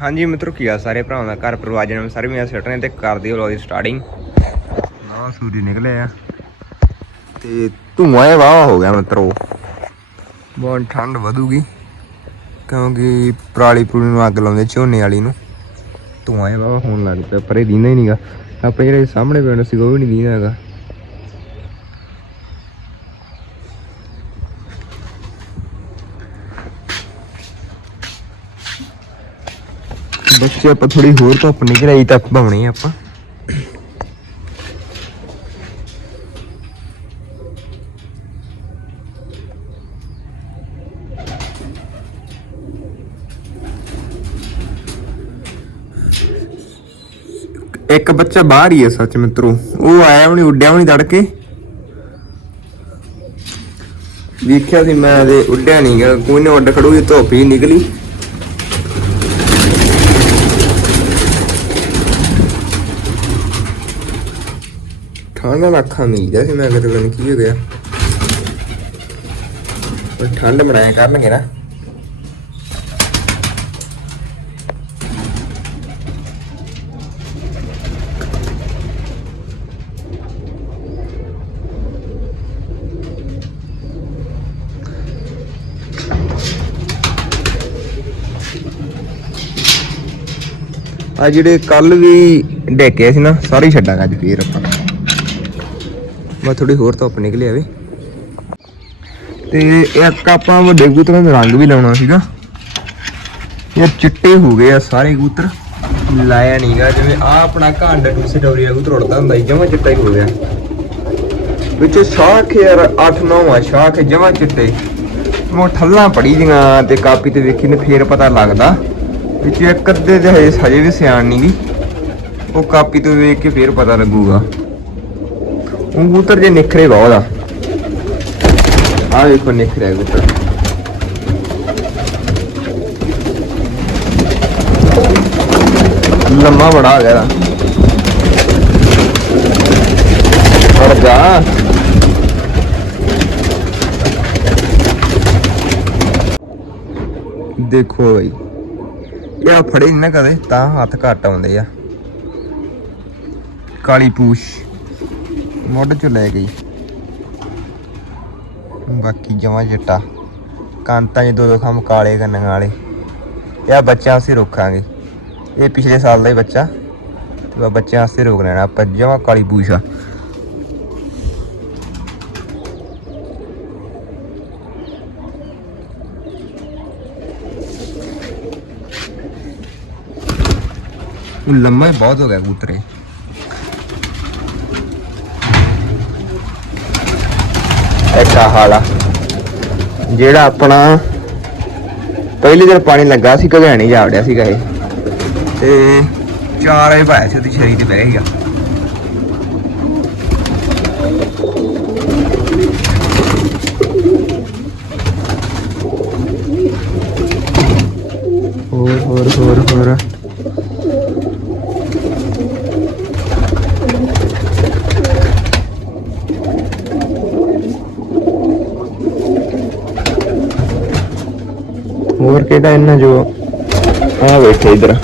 ਹਾਂਜੀ ਮਿੱਤਰੋ, ਕੀ ਆ ਸਾਰੇ ਭਰਾਵਾਂ ਦਾ? ਘਰ ਪਰਿਵਾਰ ਜਨਮ ਸਾਰੇ ਮੇਰਾ ਸੈਟ ਨੇ ਤੇ ਕਰਦੇ ਹੋ ਦੀ ਸਟਾਰਟਿੰਗ ਨਾ ਸੂਰਜ ਨਿਕਲੇ ਆ। ਤੇ ਧੂਆਂ ਇਹ ਵਾਹ ਹੋ ਗਿਆ ਮਿੱਤਰੋ। ਬਹੁਤ ਠੰਡ ਵਧੂਗੀ, ਕਿਉਂਕਿ ਪਰਾਲੀ ਪੂਰੀ ਨੂੰ ਅੱਗ ਲਾਉਂਦੇ ਝੋਨੇ ਵਾਲੀ ਨੂੰ। ਧੂਆਂ ਇਹ ਵਾਹ ਹੋਣ ਲੱਗ ਪਿਆ, ਪਰ ਇਹ ਦੀਂਦਾ ਹੀ ਨਹੀਂਗਾ ਆਪਣੇ ਜਿਹੜੇ ਸਾਹਮਣੇ ਪਿੰਡ ਸੀਗਾ, ਉਹ ਵੀ ਨਹੀਂ ਦੀਂਦਾ ਹੈਗਾ। ਬੱਚੇ ਆਪਾਂ ਥੋੜੀ ਹੋਰ ਧੁੱਪ ਨਿਕਲ ਆਈ ਤਾਂ ਭਾਉਣੀ ਆਪਾਂ। ਇੱਕ ਬੱਚਾ ਬਾਹਰ ਹੀ ਹੈ ਸੱਚ ਮਿੱਤਰੋ। ਉਹ ਆਇਆ ਵੀ ਨਹੀਂ ਉੱਡਿਆ ਵੀ ਨਹੀਂ ਤੜਕੇ। ਵੇਖਿਆ ਸੀ ਮੈਂ ਤੇ ਉੱਡਿਆ ਨਹੀਂ ਗਾ, ਕੋਈ ਨੇ ਉੱਡ ਖੜੂਗੀ, ਧੁੱਪ ਹੀ ਨਿਕਲੀ। ਠੰਡ ਨਾਲ ਅੱਖਾਂ ਮਿਲ ਸੀ ਮੈਂ ਕਿਤੇ ਪਤਾ ਕੀ ਹੋ ਗਿਆ ਪਰ ਠੰਡ ਬਣਾਇਆ ਕਰਨਗੇ ਨਾ। ਆ ਜਿਹੜੇ ਕੱਲ ਵੀ ਡੇਕੇ ਸੀ ਨਾ, ਸਾਰੇ ਹੀ ਛੱਡਾਂਗੇ ਅੱਜ ਫੇਰ ਆਪਾਂ। ਮੈਂ ਥੋੜੀ ਹੋਰ ਧੁੱਪ ਨਿਕਲੀ ਆਵੇ ਤੇ ਇੱਕ ਆਪਾਂ ਵੱਡੇ ਕਬੂਤਰਾਂ ਦਾ ਰੰਗ ਵੀ ਲਾਉਣਾ ਸੀਗਾ। ਯਾਰ ਚਿੱਟੇ ਹੋ ਗਏ ਆ ਸਾਰੇ ਕਬੂਤਰ। ਲਾਇਆ ਨਹੀਂਗਾ ਜਿਵੇਂ ਆ ਆਪਣਾ ਘੰਡ ਟੂਸੇ ਡੋਰੀਆ ਕਬੂਤਰ ਉੜਦਾ ਹੁੰਦਾ ਜਮਾ ਚਿੱਟਾ ਹੀ ਹੋ ਗਿਆ। ਵਿੱਚ ਸ਼ਾਖ ਯਾਰ 8-9 ਆ ਸ਼ਾਖ ਜਮਾ ਚਿੱਟੇ। ਉਹ ਠੱਲਾਂ ਪੜੀ ਦੀਆਂ ਤੇ ਕਾਪੀ ਤੇ ਵੇਖੀ ਨੇ ਫੇਰ ਪਤਾ ਲੱਗਦਾ ਵਿੱਚ ਇੱਕ ਅੱਧੇ ਦੇ ਹਜੇ ਹਜੇ ਵੀ ਸਿਆਣ ਨਹੀਂ ਗਈ ਉਹ ਕਾਪੀ ਤੋਂ ਵੇਖ ਕੇ ਫੇਰ ਪਤਾ ਲੱਗੂਗਾ। ਉਹ ਕਬੂਤਰ ਜੇ ਨਿਖਰੇ ਬਹੁਤ ਆ ਆ ਵੇਖੋ ਨਿਖਰਿਆ ਕਬੂਤਰ ਲੰਮਾ ਬੜਾ ਆ ਗਿਆ ਅੜ ਜਾ ਦੇਖੋ ਬਈ। ਇਹ ਫੜੇ ਨੀ ਨਾ ਕਦੇ, ਤਾਂ ਹੱਥ ਘੱਟ ਆਉਂਦੇ ਆ। ਕਾਲੀ ਪੂਛ। ਮੁੱਢ ਚ ਲੈ ਗਈ। ਬਾਕੀ ਜਮਾ ਜੱਟਾ ਕਾਂਤਾਂ ਚ ਦੋ ਦੋ ਖੰਮ ਕਾਲੇ ਕੰਨਾਂ ਵਾਲੇ। ਇਹ ਬੱਚਿਆਂ ਵਾਸਤੇ ਰੋਕਾਂਗੇ। ਇਹ ਪਿਛਲੇ ਸਾਲ ਦਾ ਹੀ ਬੱਚਾ। ਤੇ ਬੱਚਿਆਂ ਵਾਸਤੇ ਰੋਕ ਲੈਣਾ। ਆਪਾਂ ਜਮਾ ਕਾਲੀ ਬੂਸ਼ਾ ਲੰਮਾ ਬਹੁਤ ਹੋ ਗਿਆ ਕਬੂਤਰ ਇੱਕ ਆਹ ਵਾਲਾ ਜਿਹੜਾ ਆਪਣਾ ਪਹਿਲੇ ਦਿਨ ਪਾਣੀ ਲੱਗਾ ਸੀ ਘਗਾਣੀ ਜਾਵੜਿਆ ਸੀਗਾ ਇਹ। ਤੇ ਚਾਰ ਇਹ ਪਾਇਆ ਸੀ, ਉਹਦੀ ਛਰੀ ਤੇ ਬਹਿ ਗਿਆ। ਹੋਰ ਹੋਰ ਹੋਰ ਹੋਰ। ਹੋਰ ਕਿਹੜਾ ਇਹਨਾਂ ਜੋ? ਆ ਬੈਠੇ ਇਧਰ।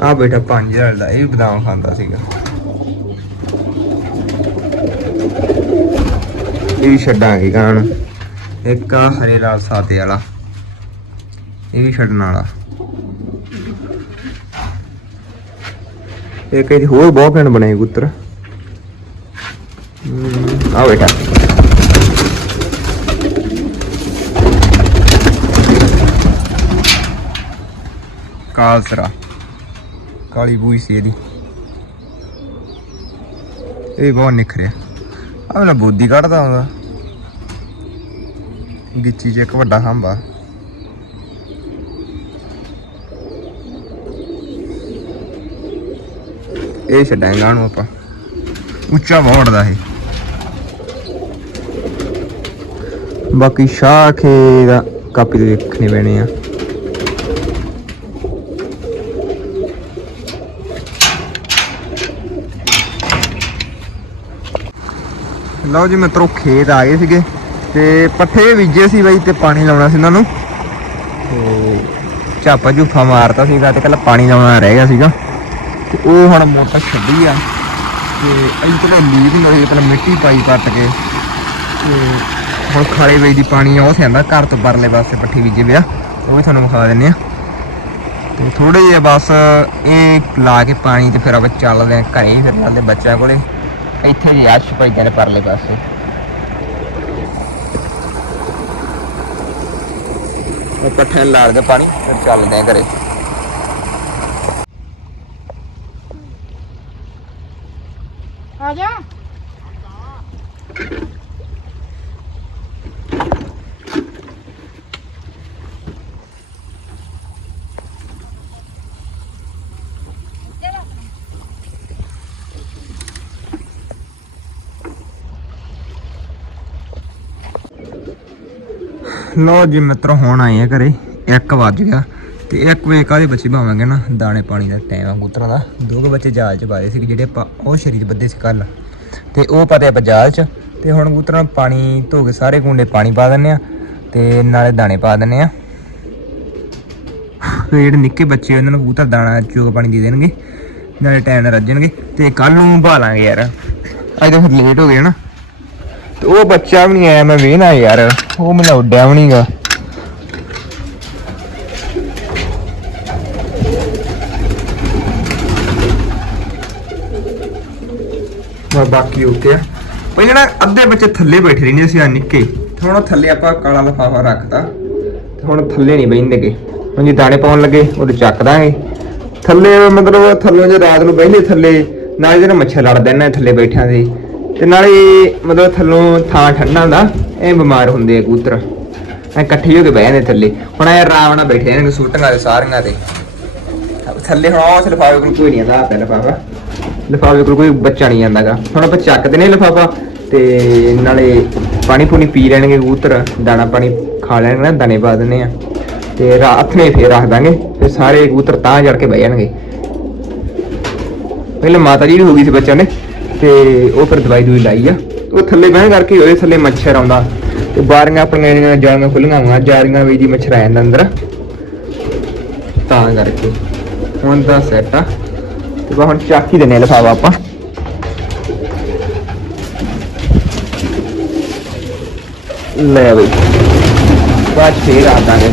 ਆ ਬੇਟਾ 5000 ਦਾ, ਇਹ ਬਦਾਮ ਖਾਂਦਾ ਸੀਗਾ। ਇਹ ਵੀ ਛੱਡਾਂਗੇ ਗਾਣ। ਇੱਕ ਆ ਹਰੇ ਲਾਲ ਸਾਤੇ ਵਾਲਾ। ਇਹ ਵੀ ਛੱਡਣ ਵਾਲਾ। ਇੱਕ ਇਹ ਹੋਰ ਬਹੁਤ ਘੈਂਟ ਬਣੇ ਪੁੱਤਰ ਆ ਬੇਟਾ ਕਾਲਸਰਾ ਕਾਲੀ ਬੂਈ ਸੀ ਇਹਦੀ ਇਹ ਬਹੁਤ ਨਿਖਰਿਆ ਆ ਮੇਰਾ ਬੋਦੀ ਕੱਢਦਾ ਹੁੰਦਾ ਗਿੱਚੀ ਚ ਇੱਕ ਵੱਡਾ ਖੰਭਾ ਇਹ ਛੱਡਾਂਗਾ ਨੂੰ ਆਪਾਂ ਉੱਚਾ ਬਹੁਤ ਦਾ ਇਹ ਬਾਕੀ ਸ਼ਾਖੇ ਦਾ ਕਾਪੀ ਤੇ ਦੇਖਣੇ ਪੈਣੇ ਆ। ਲਓ ਜੀ ਮਿੱਤਰੋ, ਖੇਤ ਆ ਗਏ ਸੀਗੇ ਤੇ ਪੱਠੇ ਬੀਜੇ ਸੀ ਬਾਈ ਤੇ ਪਾਣੀ ਲਾਉਣਾ ਸੀ ਉਹਨਾਂ ਨੂੰ। ਤੇ ਝਾਪਾ ਝੂਫਾ ਮਾਰਤਾ ਸੀਗਾ ਤੇ ਕੱਲ ਪਾਣੀ ਲਾਉਣਾ ਰਹਿ ਗਿਆ ਸੀਗਾ। ਤੇ ਉਹ ਹੁਣ ਮੋਟਰ ਛੱਡੀ ਆ। ਤੇ ਇੱਧਰ ਲੀਡ ਨਹੀਂ ਹੋਈ, ਪਹਿਲਾਂ ਮਿੱਟੀ ਪਾਈ ਕੱਟ ਕੇ। ਤੇ ਹੁਣ ਖਾਲੇ ਵੇਚ ਦੀ ਪਾਣੀ ਆ, ਉਹ ਸਿਆਂਦਾ ਘਰ ਤੋਂ ਪਰਲੇ ਪਾਸੇ ਪੱਠੇ ਬੀਜੇ ਵਿਆ ਉਹ ਵੀ ਤੁਹਾਨੂੰ ਵਿਖਾ ਦਿੰਨੇ ਆ। ਤੇ ਥੋੜੇ ਜਿਹਾ ਬਸ ਇਹ ਲਾ ਕੇ ਪਾਣੀ ਤੇ ਫਿਰ ਆਪਾਂ ਚੱਲਦੇ ਆ ਘਰੇ, ਫਿਰ ਚੱਲਦੇ ਬੱਚਿਆਂ ਕੋਲੇ। ਇੱਥੇ ਜੀ ਆਸ਼ ਪੈਂਦੇ ਨੇ ਪਰਲੇ ਪਾਸੇ। ਉਹ ਪੱਠੇ ਲਾ ਦੇ ਪਾਣੀ, ਫਿਰ ਚੱਲਦੇ ਆ ਘਰੇ। ਲੋ ਜੀ ਮਿੱਤਰੋ, ਹੁਣ ਆਏ ਆ ਘਰੇ। 1 ਵੱਜ ਗਿਆ ਤੇ 1 ਵਜੇ ਕਾਹਦੇ ਬੱਚੇ ਭਾਵਾਂਗੇ ਨਾ? ਦਾਣੇ ਪਾਣੀ ਦਾ ਟਾਈਮ ਆ ਕਬੂਤਰਾਂ ਦਾ। ਦੋ ਕੁ ਬੱਚੇ ਜਹਾਜ਼ ਚ ਪਾਏ ਸੀ ਜਿਹੜੇ ਆਪਾਂ ਉਹ ਸ਼ਰੀਰ ਬੱਦੇ ਸੀ ਕੱਲ ਤੇ ਉਹ ਪਤੇ ਆਪਾਂ ਜਹਾਜ਼ ਚ। ਤੇ ਹੁਣ ਕਬੂਤਰਾਂ ਨੂੰ ਪਾਣੀ ਧੋ ਕੇ ਸਾਰੇ ਕੁੰਡੇ ਪਾਣੀ ਪਾ ਦਿੰਨੇ ਆ ਤੇ ਨਾਲੇ ਦਾਣੇ ਪਾ ਦਿੰਨੇ ਆ। ਤੇ ਜਿਹੜੇ ਨਿੱਕੇ ਬੱਚੇ ਉਹਨਾਂ ਨੂੰ ਕਬੂਤਰ ਦਾਣਾ ਚੋਗ ਪਾਣੀ ਦੇ ਦੇਣਗੇ। ਨਾਲੇ ਟਾਈਮ ਨਾਲ ਰੱਜਣਗੇ। ਤੇ ਕੱਲ ਨੂੰ ਭਾਲਾਂਗੇ ਯਾਰ। ਅੱਜ ਤਾਂ ਫਿਰ ਲੇਟ ਹੋ ਗਏ ਨਾ ਤੇ ਉਹ ਬੱਚਾ ਵੀ ਨਹੀਂ ਆਇਆ, ਮੈਂ ਵੇਖਣਾ ਯਾਰ, ਉਹ ਮੈਨੂੰ ਉੱਡਿਆ ਵੀ ਨਹੀਂਗਾ ਮੈਂ ਬਾਕੀ ਓਕੇ ਆ। ਪਹਿਲਾਂ ਨਾ ਅੱਧੇ ਬੱਚੇ ਥੱਲੇ ਬੈਠੇ ਰਹਿੰਦੇ ਸੀ ਆ ਨਿੱਕੇ। ਤੇ ਹੁਣ ਉਹ ਥੱਲੇ ਆਪਾਂ ਕਾਲਾ ਲਫਾਫਾ ਰੱਖਤਾ। ਤੇ ਹੁਣ ਥੱਲੇ ਨਹੀਂ ਬੈਠਣਗੇ ਹੁਣ ਜੇ ਦਾਣੇ ਪਾਉਣ ਲੱਗੇ, ਉਹ ਚੱਕ ਦਾਂਗੇ। ਥੱਲੇ ਮਤਲਬ ਥੱਲੇ ਜੇ ਰਾਤ ਨੂੰ ਬਹਿੰਦੇ ਥੱਲੇ, ਨਾਲੇ ਜਿਹੜਾ ਮੱਛਰ ਲੜਦਾ ਇਹਨਾਂ ਥੱਲੇ ਬੈਠਿਆਂ ਦੇ। ਤੇ ਨਾਲੇ ਮਤਲਬ ਥੱਲੋਂ ਥਾਂ ਠੰਡਾ ਹੁੰਦਾ ਇਹ ਬਿਮਾਰ ਹੁੰਦੇ ਆ ਕਬੂਤਰ। ਐ ਇਕੱਠੇ ਹੋ ਕੇ ਬਹਿ ਜਾਂਦੇ ਥੱਲੇ। ਹੁਣ ਇਹ ਆਰਾਮ ਨਾਲ ਬੈਠੇ ਰਹਿਣਗੇ ਸੂਟਾਂ ਦੇ ਸਾਰੀਆਂ ਤੇ। ਥੱਲੇ ਹੁਣ ਉਹ ਲਿਫਾਫੇ ਕੋਲ ਕੋਈ ਨਹੀਂ ਆਂਦਾ ਆਪੇ ਲਿਫਾਫਾ। ਲਿਫਾਫੇ ਕੋਲ ਕੋਈ ਬੱਚਾ ਨਹੀਂ ਆਂਦਾਗਾ ਹੁਣ ਆਪਾਂ ਚੱਕਦੇ ਨੇ ਲਿਫਾਫਾ ਤੇ ਨਾਲੇ ਪਾਣੀ ਪੂਣੀ ਪੀ ਲੈਣਗੇ ਕਬੂਤਰ। ਦਾਣਾ ਪਾਣੀ ਖਾ ਲੈਣਗੇ, ਦਾਣੇ ਪਾ ਦਿੰਦੇ ਆ। ਤੇ ਰਾਤ ਨੇ ਫੇਰ ਰੱਖ ਦਾਂਗੇ, ਤੇ ਸਾਰੇ ਕਬੂਤਰ ਤਾਂ ਜੜ ਕੇ ਬਹਿ ਜਾਣਗੇ। ਪਹਿਲੇ ਮਾਤਾ ਜੀ ਵੀ ਹੋ ਗਈ ਸੀ ਬੱਚਿਆਂ ਨੇ ਤੇ ਉਹ ਫਿਰ ਦਵਾਈ ਦੂਈ ਲਾਈ ਆ। ਉਹ ਥੱਲੇ ਬਹਿਣ ਕਰਕੇ ਉਹਦੇ ਥੱਲੇ ਮੱਛਰ ਆਉਂਦਾ। ਤੇ ਬਾਰੀਆਂ ਆਪਣੀਆਂ ਜਾਲੀਆਂ ਖੁੱਲੀਆਂ ਹੋਈਆਂ, ਜਾਲੀਆਂ ਵੀ ਦੀ ਮੱਛਰ ਆ ਜਾਂਦਾ ਅੰਦਰ। ਤਾਂ ਕਰਕੇ ਹੁਣ ਦਾ ਸੈੱਟ ਆ। ਤੇ ਬਾ ਹੁਣ ਚੱਕ ਹੀ ਦਿੰਨੇ ਲਫਾਵਾ ਆਪਾਂ। ਲੈ ਬਈ। ਬਾਅਦ ਫੇਰ ਆ ਦਾਂਗੇ।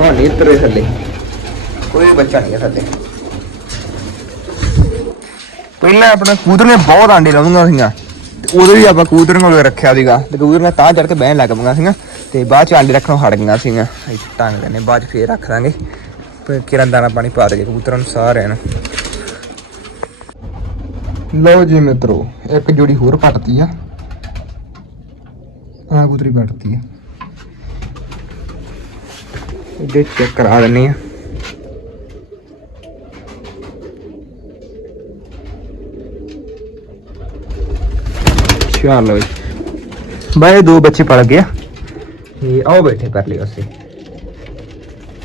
ਹੁਣ ਨਹੀਂ ਤਰੇ ਥੱਲੇ। ਕੋਈ ਬੱਚਾ ਨਹੀਂ ਥੱਲੇ। ਪਹਿਲਾਂ ਆਪਣੇ ਕੂਦਰ ਨੇ ਬਹੁਤ ਆਂਡੇ ਲਾਉਂਦੀਆਂ ਸੀਗੀਆਂ ਤੇ ਉਦੋਂ ਵੀ ਆਪਾਂ ਕੂਦਰ ਕੋਲ ਰੱਖਿਆ ਸੀਗਾ ਤੇ ਕੂਦਰ ਨੇ ਤਾਂ ਚੜ ਕੇ ਬਹਿਣ ਲੱਗ ਪਈਆਂ ਸੀਗੀਆਂ ਤੇ ਬਾਅਦ ਚ ਆਂਡੇ ਰੱਖਣੋਂ ਹਟ ਗਈਆਂ ਸੀਗੀਆਂ। ਇੱਥੇ ਟੰਗ ਲੈਣੇ ਬਾਅਦ ਚ ਫੇਰ ਰੱਖ ਦਾਂਗੇ ਫਿਰ ਕਿਰਨ ਦਾਣਾ ਪਾਣੀ ਪਾ ਦੇਗੇ ਕਬੂਤਰਾਂ ਨੂੰ ਸਾਰਿਆਂ ਨੂੰ। ਲਓ ਜੀ ਮਿੱਤਰੋ, ਇੱਕ ਜੋੜੀ ਹੋਰ ਪੱਟਤੀ ਆ। ਆ ਕਬੂਤਰੀ ਪੱਟਤੀ ਆ। ਇਹਦੇ ਚੈੱਕ ਕਰਾ ਦਿੰਨੇ ਆ। ਚਲੋ ਜੀ ਬਾਏ ਦੋ ਬੱਚੇ ਪਲ ਗਿਆ ਤੇ ਆਓ ਬੈਠੇ ਕਰ ਲਈ ਉਸੇ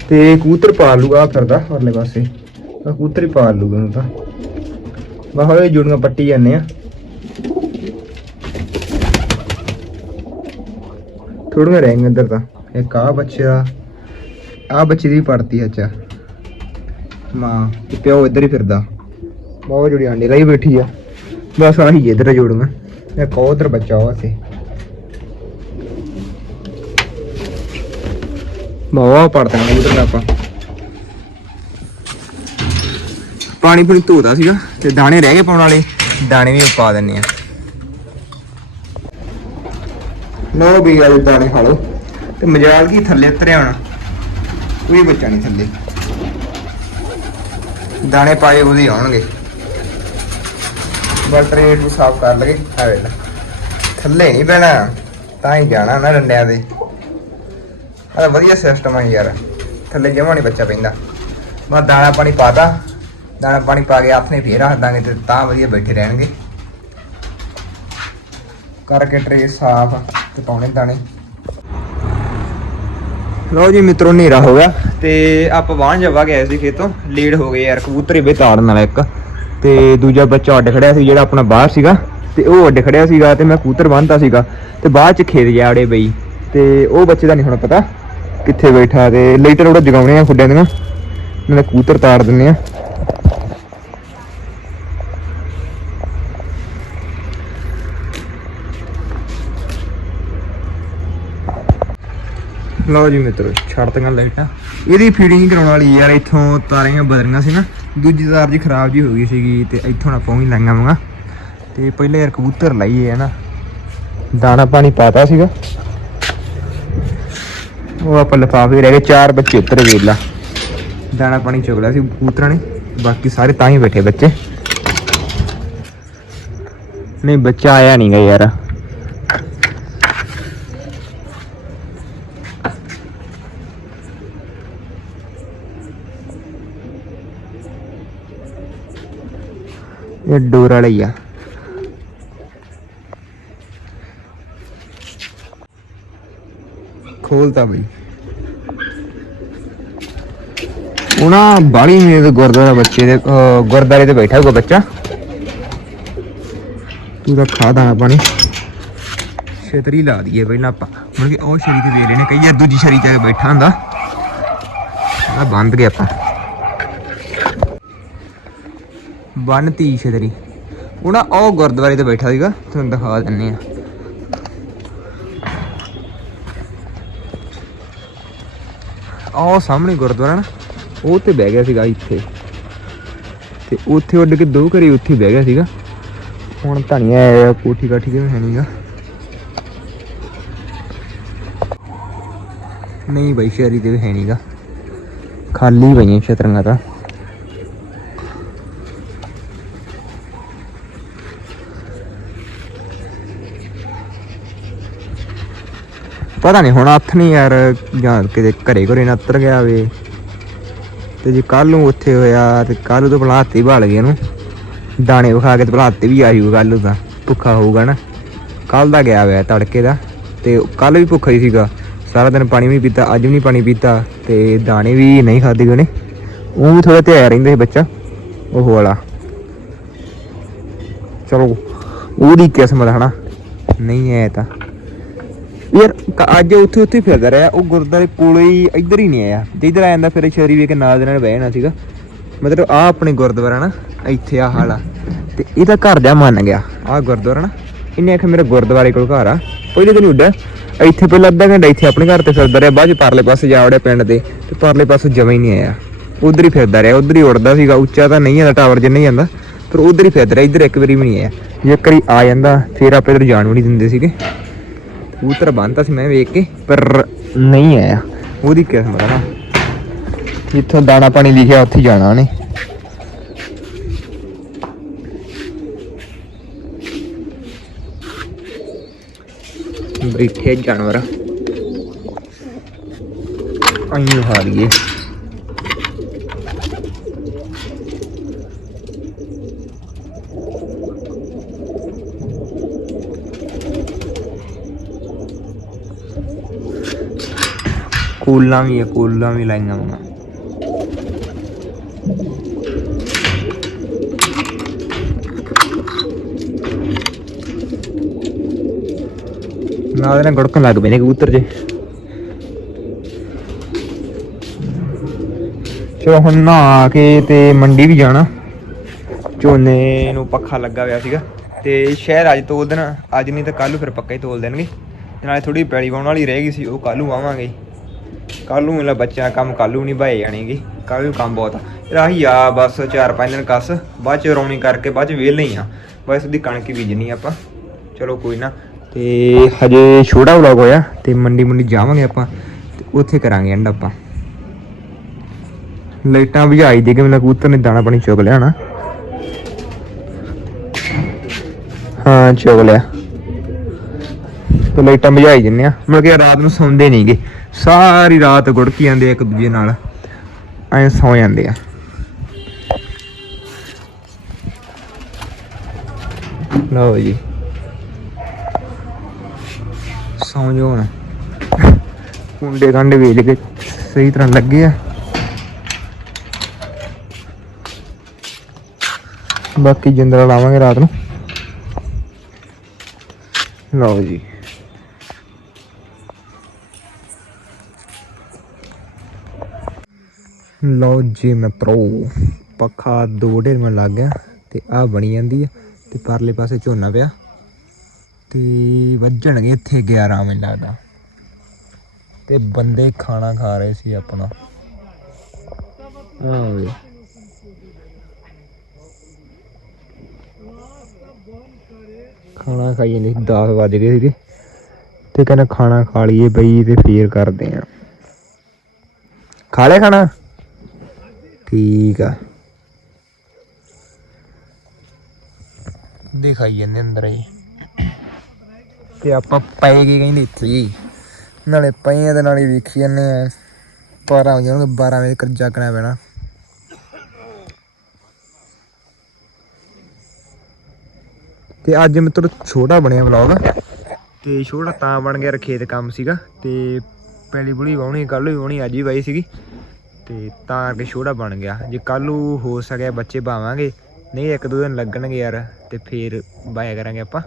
ਤੇ ਕਬੂਤਰ ਪਾਲ ਲੂਗਾ ਫਿਰਦਾ ਪਰਲੇ ਪਾਸੇ ਆਹ ਕਬੂਤਰ ਹੀ ਪਾਲ ਲੂਗਾ ਉਹਨੂੰ ਤਾਂ ਬਾ ਹੋਏ ਜੁੜੀਆਂ ਪੱਟੀ ਜਾਂਦੇ ਆ ਥੋੜੀਆਂ ਰਹਿ ਗਈਆਂ ਇੱਧਰ ਤਾਂ ਇੱਕ ਆ ਬੱਚਾ ਆ ਬੱਚੀ ਦੀ ਪੜਤੀ ਅੱਛਾ ਮਾਂ ਤੇ ਪਿਓ ਇੱਧਰ ਹੀ ਫਿਰਦਾ ਬਹੁਤ ਜੁੜੀ ਆਂਡੀ ਲਈ ਬੈਠੀ ਆ ਬਸ ਆਹੀ ਇੱਧਰ ਜੋੜੀਆਂ ਇੱਕ ਉਹ ਉਧਰ ਬੱਚਾ ਉਹ ਸੀ ਮਾਵਾ ਪੜਦਾ ਨਾ ਆਪਾਂ। ਪਾਣੀ ਪੂਣੀ ਧੋਦਾ ਸੀਗਾ ਤੇ ਦਾਣੇ ਰਹਿ ਗਏ ਪਾਉਣ ਵਾਲੇ। ਦਾਣੇ ਵੀ ਪਾ ਦਿੰਨੇ ਆ ਲੋ ਵੀ ਆ ਦਾਣੇ ਖਾ ਲਓ। ਤੇ ਮਜਾਲ ਕੀ ਥੱਲੇ ਉਤਰਿਆ ਹੁਣ। ਕੋਈ ਬੱਚਾ ਨਹੀਂ ਥੱਲੇ। ਦਾਣੇ ਪਾਏ ਉਹਦੇ ਆਉਣਗੇ। ਬਸ ਰੇਟ ਨੂੰ ਸਾਫ਼ ਕਰ ਲਗੇ ਆ ਵੇਖ ਥੱਲੇ ਨਹੀਂ ਬਹਿਣਾ, ਤਾਂ ਹੀ ਜਾਣਾ ਨਾ ਡੰਡਿਆਂ ਦੇ। ਆ ਵਧੀਆ ਸਿਸਟਮ ਆ ਯਾਰ। ਥੱਲੇ ਜਮਾ ਨਹੀਂ ਬੱਚਾ ਪੈਂਦਾ ਮੈਂ ਦਾਣਾ ਪਾਣੀ ਪਾਤਾ ਦਾਣਾ ਪਾਣੀ ਪਾ ਕੇ ਹੱਥ ਫੇਰ ਰੱਖ ਦਾਂਗੇ ਤੇ ਤਾਂ ਵਧੀਆ ਬੈਠੇ ਰਹਿਣਗੇ। ਕਰਕੇ ਟਰੇ ਸਾਫ਼ ਤੇ ਪਾਉਣੇ ਦਾਣੇ। ਲੋ ਜੀ ਮਿੱਤਰੋ, ਹਨੇਰਾ ਹੋ ਗਿਆ ਤੇ ਆਪਾਂ ਵਾਹਣ ਜਾਵਾ ਗਏ ਸੀ ਖੇਤੋਂ। ਲੇਟ ਹੋ ਗਏ ਯਾਰ, ਕਬੂਤਰ ਹੀ ਤਾੜਨ ਵਾਲਾ ਇੱਕ। ਤੇ ਦੂਜਾ ਬੱਚਾ ਉੱਡ ਖੜਿਆ ਸੀ, ਜਿਹੜਾ ਆਪਣਾ ਬਾਹਰ ਸੀਗਾ, ਤੇ ਉਹ ਉੱਡ ਖੜਿਆ ਸੀਗਾ ਤੇ ਮੈਂ ਕੂਤਰ ਬੰਨਤਾ ਸੀਗਾ ਤੇ ਬਾਅਦ ਚ ਖੇਤ ਗਿਆ ਵੜੇ ਬਈ ਤੇ ਉਹ ਬੱਚੇ ਦਾ ਨਹੀਂ ਹੁਣ ਪਤਾ ਕਿੱਥੇ ਬੈਠਾ ਤੇ ਲੇਟਰ ਉਹਦਾ ਜਗਾਉਣੇ ਆ ਖੁੱਡਿਆਂ ਦੀਆਂ ਨਾਲੇ ਕਬੂਤਰ ਤਾੜ ਦਿੰਨੇ ਆ। ਲਓ ਜੀ ਮਿੱਤਰੋ ਛੱਡਤੀਆਂ ਲਾਈਟਾਂ। ਇਹਦੀ ਫੀਡਿੰਗ ਕਰਾਉਣ ਵਾਲੀ ਯਾਰ ਇੱਥੋਂ ਤਾਰੀਆਂ ਬਦਲੀਆਂ ਸੀ ਨਾ। ਦੂਜੀ ਤਾਰ ਜੀ ਖਰਾਬ ਜੀ ਹੋ ਗਈ ਸੀਗੀ ਤੇ ਇੱਥੋਂ ਨਾ ਹੀ ਲਾਈਆਂ ਵਾਂਗਾ ਤੇ ਪਹਿਲੇ ਯਾਰ ਕਬੂਤਰ ਲਾਈਏ ਹੈ ਨਾ। ਦਾਣਾ ਪਾਣੀ ਪਾਤਾ ਸੀਗਾ। ਉਹ ਆਪਾਂ ਲਿਫਾਫੇ ਰਹਿ ਗਏ, ਚਾਰ ਬੱਚੇ ਉੱਤਰ ਵੇਲਾ ਦਾਣਾ ਪਾਣੀ ਚੁਗ ਲਿਆ ਸੀ ਕਬੂਤਰਾਂ ਨੇ, ਬਾਕੀ ਸਾਰੇ ਤਾਂ ਹੀ ਬੈਠੇ ਬੱਚੇ। ਨਹੀਂ, ਬੱਚਾ ਆਇਆ ਨਹੀਂਗਾ ਯਾਰ। ਇਹ ਡੋਰ ਵਾਲਾ ਹੀ ਆ। ਖੋਲਤਾ ਬਈ। ਉਹਨਾਂ ਬਾੜੀ ਮੇਰੇ ਗੁਰਦੁਆਰਾ ਬੱਚੇ ਦੇ ਗੁਰਦੁਆਰੇ ਤੇ ਬੈਠਾ ਹੋਊਗਾ ਬੱਚਾ। ਤੂੰ ਖਾ ਦਾਣਾ ਪਾਣੀ। ਛੇਤਰੀ ਲਾ ਦਈਏ ਪਹਿਲਾਂ ਆਪਾਂ। ਮੁੜ ਕੇ ਉਹ ਸ਼ਰੀ ਤੇ ਵੇਖ ਲੈਣੇ ਕਈ ਯਾਰ ਦੂਜੀ ਸ਼ਰੀ ਤੇ ਬੈਠਾ ਹੁੰਦਾ। ਆ ਬੰਦ ਗਿਆ ਆਪਾਂ। ਬੰਨ ਤੀ ਉਹ ਨਾ ਉਹ ਗੁਰਦੁਆਰੇ ਤੇ ਬੈਠਾ ਸੀਗਾ, ਤੁਹਾਨੂੰ ਦਿਖਾ ਦਿੰਨੇ ਆ ਆਹ ਸਾਹਮਣੇ ਗੁਰਦੁਆਰਾ ਨਾ, ਉਹ ਤੇ ਬਹਿ ਗਿਆ ਸੀਗਾ ਇੱਥੇ। ਤੇ ਉੱਥੇ ਉੱਡ ਕੇ ਦੋ ਘਰੇ ਉੱਥੇ ਬਹਿ ਗਿਆ ਸੀਗਾ। ਹੁਣ ਧਣੀਆਂ ਆਇਆ ਕੋਠੀ ਕਾਠੀ ਤੇ ਹੈ ਨਹੀਂਗਾ ਨਹੀਂ ਬਈ, ਸ਼ਹਿਰੀ ਤੇ ਹੈ ਨਹੀਂਗਾ ਖਾਲੀ ਪਈਆਂ ਛਤਰੀਆਂ ਤਾਂ। ਪਤਾ ਨਹੀਂ ਹੁਣ ਹੱਥ ਨਹੀਂ ਯਾਰ, ਜਾਂ ਕਿਤੇ ਘਰੇ ਘਰੇ ਨਾ ਉਤਰ ਗਿਆ ਵੇ ਤੇ ਜੇ ਕੱਲ ਨੂੰ ਉੱਥੇ ਹੋਇਆ ਤੇ ਕੱਲ ਤੋਂ ਭਲਾ ਹੱਥੀ ਭਾਲ ਗਏ ਇਹਨੂੰ। ਦਾਣੇ ਵਿਖਾ ਕੇ ਤੇ ਭਲਾ ਹੱਥ ਵੀ ਆਯੂ ਕੱਲ ਨੂੰ ਤਾਂ, ਭੁੱਖਾ ਹੋਊਗਾ ਨਾ। ਕੱਲ ਦਾ ਗਿਆ ਹੋਇਆ ਤੜਕੇ ਦਾ, ਤੇ ਕੱਲ ਵੀ ਭੁੱਖਾ ਹੀ ਸੀਗਾ। ਸਾਰਾ ਦਿਨ ਪਾਣੀ ਵੀ ਪੀਤਾ, ਅੱਜ ਵੀ ਨਹੀਂ ਪਾਣੀ ਪੀਤਾ, ਤੇ ਦਾਣੇ ਵੀ ਨਹੀਂ ਖਾਦੇ ਉਹਨੇ। ਉਹ ਵੀ ਥੋੜਾ ਧਿਆਨ ਰਹਿੰਦਾ ਸੀ ਬੱਚਾ, ਉਹ ਵਾਲਾ। ਚਲੋ, ਉਹਦੀ ਕਿਸਮਤ ਹਨਾ, ਨਹੀਂ ਹੈ ਤਾਂ। ਯਾਰ, ਕ- ਅੱਜ ਉੱਥੇ ਉੱਥੇ ਹੀ ਫਿਰਦਾ ਰਿਹਾ। ਉਹ ਗੁਰਦਾਰੇ ਕੋਲੇ ਹੀ ਇੱਧਰ ਹੀ ਨਹੀਂ ਆਇਆ। ਤੇ ਇੱਧਰ ਆ ਜਾਂਦਾ, ਫਿਰ ਸ਼ਰੀ ਵੇ ਕੇ ਨਾਲ ਦੇ ਨਾਲ ਬਹਿ ਜਾਣਾ ਸੀਗਾ। ਮਤਲਬ ਆ ਆਪਣੇ ਗੁਰਦੁਆਰਾ ਨਾ, ਇੱਥੇ ਆ ਹਾਲਾ ਤੇ ਇਹਦਾ ਘਰ ਦਾ ਮੰਨ ਗਿਆ। ਆ ਗੁਰਦੁਆਰਾ ਨਾ, ਇਹਨੇ ਆਖਿਆ ਮੇਰਾ ਗੁਰਦੁਆਰੇ ਕੋਲ ਘਰ ਆ। ਪਹਿਲੇ ਦਿਨ ਹੀ ਉੱਡਿਆ ਇੱਥੇ ਪਹਿਲਾਂ ਅੱਧਾ ਘੰਟਾ ਇੱਥੇ ਆਪਣੇ ਘਰ ਤੇ ਫਿਰਦਾ ਰਿਹਾ। ਬਾਅਦ ਚ ਪਰਲੇ ਪਾਸੇ ਜਾ ਵੜਿਆ ਪਿੰਡ ਦੇ। ਤੇ ਪਰਲੇ ਪਾਸੇ ਜਮਾ ਹੀ ਨਹੀਂ ਆਇਆ। ਉਧਰ ਹੀ ਫਿਰਦਾ ਰਿਹਾ। ਉਧਰ ਹੀ ਉੜਦਾ ਸੀਗਾ। ਉੱਚਾ ਤਾਂ ਨਹੀਂ ਜਾਂਦਾ, ਟਾਵਰ ਜਿੰਨਾ ਹੀ ਜਾਂਦਾ। ਪਰ ਉਧਰ ਹੀ ਫਿਰਦਾ ਰਿਹਾ। ਇੱਧਰ ਇੱਕ ਵਾਰੀ ਵੀ ਨਹੀਂ ਆਇਆ। ਜੇ ਇੱਕ ਆ ਜਾਂਦਾ, ਫਿਰ ਆਪੇ ਇੱਧਰ ਜਾਣ ਵੀ ਨਹੀਂ ਦਿੰਦੇ ਸੀਗੇ। ਕਬੂਤਰ ਬੰਨਤਾ ਸੀ ਮੈਂ ਵੇਖ ਕੇ, ਪਰ ਨਹੀਂ ਆਇਆ। ਉਹਦੀ ਕਿਸਮਤ ਆ ਨਾ। ਜਿੱਥੋਂ ਦਾਣਾ ਪਾਣੀ ਲਿਖਿਆ, ਉੱਥੇ ਜਾਣਾ ਉਹਨੇ। ਬੈਠੇ ਜਾਨਵਰ। ਆਈ ਹਾਰੀਏ। ਕੂਲਾਂ ਵੀ ਆ, ਕੂਲਾਂ ਵੀ ਲਾਈਆਂ ਹੋਈਆਂ। ਨਾਲ ਦੇ ਗੜਕਣ ਲੱਗ ਪਏ ਨੇ ਕਬੂਤਰ ਜੇ। ਚਲੋ ਹੁਣ ਨਹਾ ਕੇ ਤੇ ਮੰਡੀ ਵੀ ਜਾਣਾ। ਝੋਨੇ ਨੂੰ ਪੱਖਾ ਲੱਗਾ ਹੋਇਆ ਸੀਗਾ। ਤੇ ਸ਼ਹਿਰ ਅੱਜ ਤੋਲ ਦੇਣਾ, ਅੱਜ ਨਹੀਂ ਤਾਂ ਕੱਲ ਨੂੰ ਫਿਰ ਪੱਕਾ ਹੀ ਤੋਲ ਦੇਣਗੇ। ਤੇ ਨਾਲੇ ਥੋੜੀ ਪੈਲੀ ਵਾਉਣ ਵਾਲੀ ਰਹਿ ਗਈ ਸੀ, ਉਹ ਕੱਲ ਨੂੰ ਆਵਾਂਗੇ ਕੱਲ ਨੂੰ ਮੇਰਾ ਬੱਚਾ ਕੰਮ ਕੱਲ ਨੂੰ ਨਿਭਾਏ ਭਾਏ ਜਾਣਗੇ। ਕੱਲ ਨੂੰ ਕੰਮ ਬਹੁਤ ਆ। ਰਾਹੀ ਆ, ਬਸ 4-5 ਦਿਨ ਕੱਸ। ਬਾਅਦ ਚ ਰੌਣੀ ਕਰਕੇ ਬਾਅਦ ਚ ਵਿਹਲੇ ਹੀ ਆ। ਬਸ ਉਹਦੀ ਕਣਕ ਬੀਜਣੀ ਆਪਾਂ। ਚਲੋ ਕੋਈ ਨਾ। ਤੇ ਹਜੇ ਛੋਟਾ ਵਲੌਗ ਹੋਇਆ ਤੇ ਮੰਡੀ ਮੰਡੀ ਜਾਵਾਂਗੇ ਆਪਾਂ ਤੇ ਉੱਥੇ ਕਰਾਂਗੇ ਐਂਡ ਆਪਾਂ। ਲਾਈਟਾਂ ਬੁਝਾਈ ਦੇ ਕੇ ਮੈਨੂੰ ਕਬੂਤਰ ਨੇ ਦਾਣਾ ਪਾਣੀ ਚੁਗ ਲਿਆ ਨਾ ਹਾਂ ਚੁਗ ਲਿਆ। ਤੇ ਲਾਈਟਾਂ ਬੁਝਾਈ ਜੰਨੇ ਆ। ਮਤਲਬ ਕਿ ਰਾਤ ਨੂੰ ਸੌਂਦੇ ਨਹੀਂਗੇ ਸਾਰੀ ਰਾਤ ਗੁੜਕੀ ਜਾਂਦੇ ਆ ਇੱਕ ਦੂਜੇ ਨਾਲ। ਐਂ ਸੌ ਜਾਂਦੇ ਆ। ਲਓ ਜੀ। ਸੌਂ ਜੋ ਕੁੰਡੇ ਕੰਡੇ ਵੇਚ ਕੇ ਸਹੀ ਤਰ੍ਹਾਂ ਲੱਗੇ ਆ। ਬਾਕੀ ਜਿੰਦਰਾ ਲਾਵਾਂਗੇ ਰਾਤ ਨੂੰ। ਲਓ ਜੀ। ਲਓ ਜੀ ਮਿੱਤਰੋ ਪੱਖਾ ਦੋ ਢੇਰ ਮੈਂ ਲੱਗ ਗਿਆ ਤੇ ਆ ਬਣੀ ਜਾਂਦੀ ਆ ਤੇ ਪਰਲੇ ਪਾਸੇ ਝੋਨਾ ਪਿਆ ਤੇ ਵੱਜਣਗੇ ਇੱਥੇ 11 ਮੈਨੂੰ ਲੱਗਦਾ। ਤੇ ਬੰਦੇ ਖਾਣਾ ਖਾ ਰਹੇ ਸੀ ਆਪਣਾ। ਆਹ ਵੇ। ਖਾਣਾ ਖਾਈਏ ਨਹੀਂ 10 ਵੱਜ ਗਏ ਸੀਗੇ। ਤੇ ਕਹਿੰਦਾ ਖਾਣਾ ਖਾ ਲਈਏ ਬਈ ਤੇ ਫੇਰ ਕਰਦੇ ਆ। ਖਾ ਲਿਆ ਖਾਣਾ? ਠੀਕ ਆ। ਦਿਖਾਈ ਜਾਂਦੇ ਅੰਦਰ ਹੀ ਤੇ ਆਪਾਂ ਪਏ ਗਏ ਕਹਿੰਦੇ ਇੱਥੇ ਹੀ ਨਾਲੇ ਪਏ ਆ ਤੇ ਨਾਲੇ ਵੇਖੀ ਜਾਂਦੇ ਆ। ਪਰ ਆ ਜਾਣਗੇ 12 ਵਜੇ ਕਰ ਜਾਗਣਾ ਪੈਣਾ। ਤੇ ਅੱਜ ਮਿੱਤਰ ਛੋਟਾ ਬਣਿਆ ਵਲੌਗ। ਤੇ ਛੋਟਾ ਤਾਂ ਬਣ ਗਿਆ ਖੇਤ ਕੰਮ ਸੀਗਾ। ਤੇ ਪਹਿਲੀ ਬੁਲੀ ਵਾਉਣੀ ਕੱਲ ਵੀ ਵਾਉਣੀ ਅੱਜ ਹੀ ਵਾਈ ਸੀਗੀ। ਤੇ ਤਾਂ ਕਰਕੇ ਛੋੜਾ ਬਣ ਗਿਆ। ਜੇ ਕੱਲ ਨੂੰ ਹੋ ਸਕਿਆ ਬੱਚੇ ਪਾਵਾਂਗੇ ਨਹੀਂ ਇੱਕ ਦੋ ਦਿਨ ਲੱਗਣਗੇ ਯਾਰ, ਤੇ ਫੇਰ ਬਾਇਆ ਕਰਾਂਗੇ ਆਪਾਂ।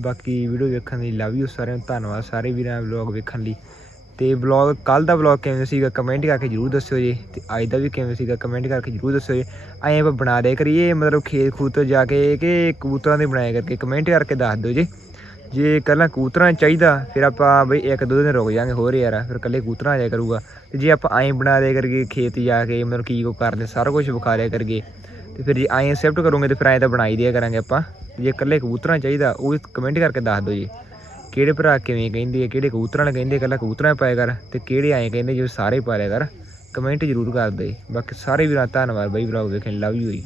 ਬਾਕੀ ਵੀਡੀਓ ਵੇਖਣ ਲਈ ਲਵ ਯੂ ਸਾਰਿਆਂ ਨੂੰ, ਧੰਨਵਾਦ ਸਾਰੇ ਵੀਰਾਂ ਵਲੌਗ ਵੇਖਣ ਲਈ। ਤੇ ਵਲੌਗ ਕੱਲ ਦਾ ਵਲੌਗ ਕਿਵੇਂ ਸੀਗਾ ਕਮੈਂਟ ਕਰਕੇ ਜਰੂਰ ਦੱਸਿਓ ਜੀ। ਤੇ ਅੱਜ ਦਾ ਵੀ ਕਿਵੇਂ ਸੀਗਾ ਕਮੈਂਟ ਕਰਕੇ ਜਰੂਰ ਦੱਸਿਓ ਜੀ। ਐਂ ਆਪਾਂ ਬਣਾ ਦੇ ਕਰੀਏ, ਮਤਲਬ ਖੇਤ ਖੂਤ ਜਾ ਕੇ ਕਿ ਕਬੂਤਰਾਂ ਦੇ ਬਣਾਏ ਕਰਕੇ ਕਮੈਂਟ ਕਰਕੇ ਦੱਸ ਦਿਓ ਜੀ। ਜੇ ਕੱਲਾ ਕਬੂਤਰਾਂ ਚਾਹੀਦਾ, ਫਿਰ ਆਪਾਂ ਬਈ ਇੱਕ ਦੋ ਦਿਨ ਰੁਕ ਜਾਾਂਗੇ ਹੋਰ ਯਾਰ, ਫਿਰ ਕੱਲੇ ਕੂਤਰਾ ਆ ਜਾਇਆ ਕਰੂਗਾ। ਤੇ ਜੇ ਆਪਾਂ ਐਂ ਬਣਾ ਦੇ ਕਰਕੇ ਖੇਤ ਜਾ ਕੇ, ਮਤਲਬ ਕੀ ਕੋ ਕਰਦੇ, ਸਾਰਾ ਕੁਝ ਵਿਖਾ ਲਿਆ ਕਰਗੇ ਤੇ ਫਿਰ ਜੇ ਐਂ ਐਕਸੈਪਟ ਕਰੋਗੇ ਤੇ ਫਿਰ ਐਂ ਤਾਂ ਬਣਾਈ ਦਿਆ ਕਰਾਂਗੇ ਆਪਾਂ। ਤੇ ਜੇ ਕੱਲੇ ਕਬੂਤਰਾਂ ਚਾਹੀਦਾ, ਉਹ ਕਮੈਂਟ ਕਰਕੇ ਦੱਸ ਦਿਓ ਜੀ। ਕਿਹੜੇ ਭਰਾ ਕਿਵੇਂ ਕਹਿੰਦੇ ਆ, ਕਿਹੜੇ ਕਬੂਤਰਾਂ ਨਾਲ ਕਹਿੰਦੇ ਕੱਲਾ ਕਬੂਤਰਾਂ ਪਾਇਆ ਕਰ, ਤੇ ਕਿਹੜੇ ਐਂ ਕਹਿੰਦੇ ਜੋ ਸਾਰੇ ਪਾ ਲਿਆ ਕਰ। ਕਮੈਂਟ ਜ਼ਰੂਰ ਕਰ ਦੇ ਬਾਕੀ ਸਾਰੇ ਵੀਰਾਂ ਧੰਨਵਾਦ ਬਈ ਭਰਾਓ, ਵੇਖਣ ਲਵ ਯੂ ਜੀ।